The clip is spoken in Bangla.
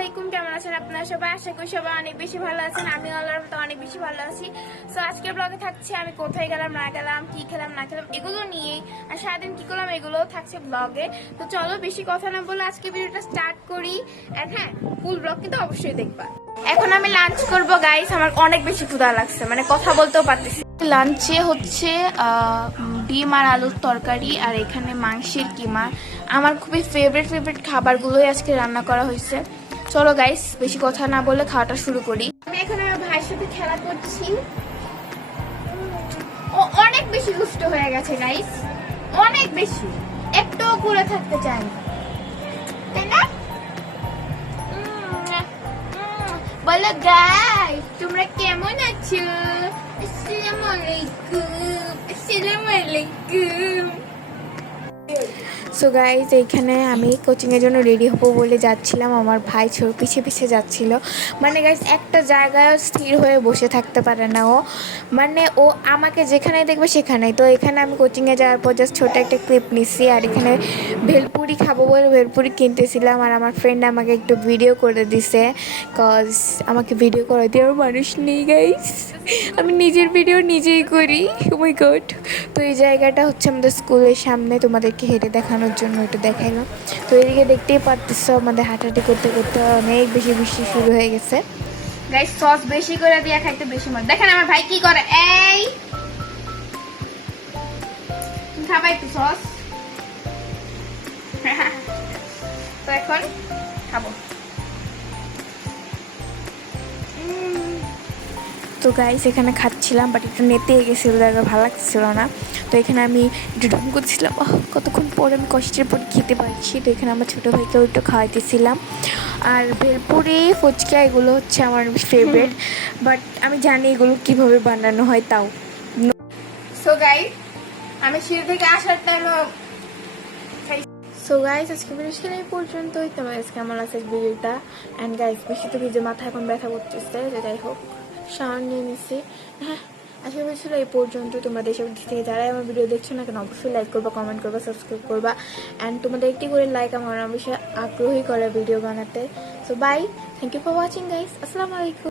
আলাইকুম, কেমন আছেন আপনারা সবাই? আশা করি সবাই অনেক বেশি ভালো আছেন। আমি আল্লাহর মতো অনেক বেশি ভালো আছি। সো আজকের ব্লগে থাকছে আমি কোথায় গেলাম না গেলাম, কি খেলাম না খেলাম, এগুলো নিয়েই, আর সারাদিন কি করলাম এগুলোও থাকছে ব্লগে। তো চলো বেশি কথা না বলে আজকে ভিডিওটা স্টার্ট করি। আর হ্যাঁ, ফুল ব্লগ কিন্তু অবশ্যই দেখবা। এখন আমি লাঞ্চ করবো গাইস, আমার অনেক বেশি ক্ষুধা লাগছে, মানে কথা বলতেও পারতেছি। লাঞ্চে হচ্ছে ডিম আর আলুর তরকারি, আর এখানে মাংসের কিমা। আমার খুবই ফেভারিট খাবারগুলোই আজকে রান্না করা হয়েছে। চলো গাইস বেশি কথা না বলে খাওয়াটা শুরু করি। আমি এখন আমার ভাইয়ের সাথে খেলা করছি। ও অনেক বেশি দুষ্ট হয়ে গেছে গাইস, অনেক বেশি, একটুও করে থাকতে চায় না, তাই না? বলো গাইস তোমরা কেমন আছো? আসসালামু আলাইকুম। সো গাইজ এইখানে আমি কোচিংয়ের জন্য রেডি হবো বলে যাচ্ছিলাম, আমার ভাই পিছিয়ে যাচ্ছিল। মানে গাইজ একটা জায়গায় স্থির হয়ে বসে থাকতে পারে না ও, মানে ও আমাকে যেখানে দেখবে সেখানেই। তো এখানে আমি কোচিংয়ে যাওয়ার পর জাস্ট ছোটো একটা ক্লিপ নিচ্ছি, আর এখানে ভেলপুরি খাবো বলে ভেলপুরি কিনতেছিলাম, আর আমার ফ্রেন্ড আমাকে একটু ভিডিও করে দিছে, কজ আমাকে ভিডিও করে দেওয়ার মানুষ নেই গাইজ, আমি নিজের ভিডিও নিজেই করি। ও মাই গড। তো এই জায়গাটা হচ্ছে আমাদের স্কুলের সামনে, তোমাদেরকে হেঁটে দেখানোর জন্য এটা দেখাইলাম। তো এদিকে দেখতেই পারতেছো আমাদের হাঁটাহাঁটি করতে করতে অনেক বেশি বৃষ্টি শুরু হয়ে গেছে গাইস। সস বেশি করে দিয়ে খাইতে বেশি মজা। দেখেন আমার ভাই কি করে, এই খাবাই তো সস। তো এখন খাবো। তো গাইস এখানে খাচ্ছিলাম, বাট একটু নেতে গেছিলো, জায়গা ভালো লাগছিল না। তো এখানে আমি একটু ঢং করছিলাম, কতক্ষণ পরে আমি কষ্টের পর খেতে পারছি। তো এখানে আমার ছোটো ভাইকেও একটু খাওয়াইতেছিলাম। আর ভেলপুরি ফুচকা এগুলো হচ্ছে আমার ফেভারিট, বাট আমি জানি এগুলো কীভাবে বানানো হয় তাও। সো গাইস আমি সিঁড়ি থেকে আসার টাইমে সো গাইস আজকে ভিডিওটা এই পর্যন্তই। তোমার আজকে কেমন আছে ভিডিওটা? অ্যান্ড গাইস বেশি তো ভিজে মাথা এখন ব্যথা করতেছে, যাই হোক শাওয়ার নিয়ে নিচ্ছি। হ্যাঁ আজকে ভিডিওটা এই পর্যন্ত। তোমরা দেশের থেকে যারাই আমার ভিডিও দেখছো না কেন অবশ্যই লাইক করবা, কমেন্ট করবা, সাবস্ক্রাইব করবা। অ্যান্ড তোমাদের একটি করে লাইক আমার বেশি আগ্রহী করে ভিডিও বানাতে। So bye, thank you for watching guys. আসসালামু আলাইকুম।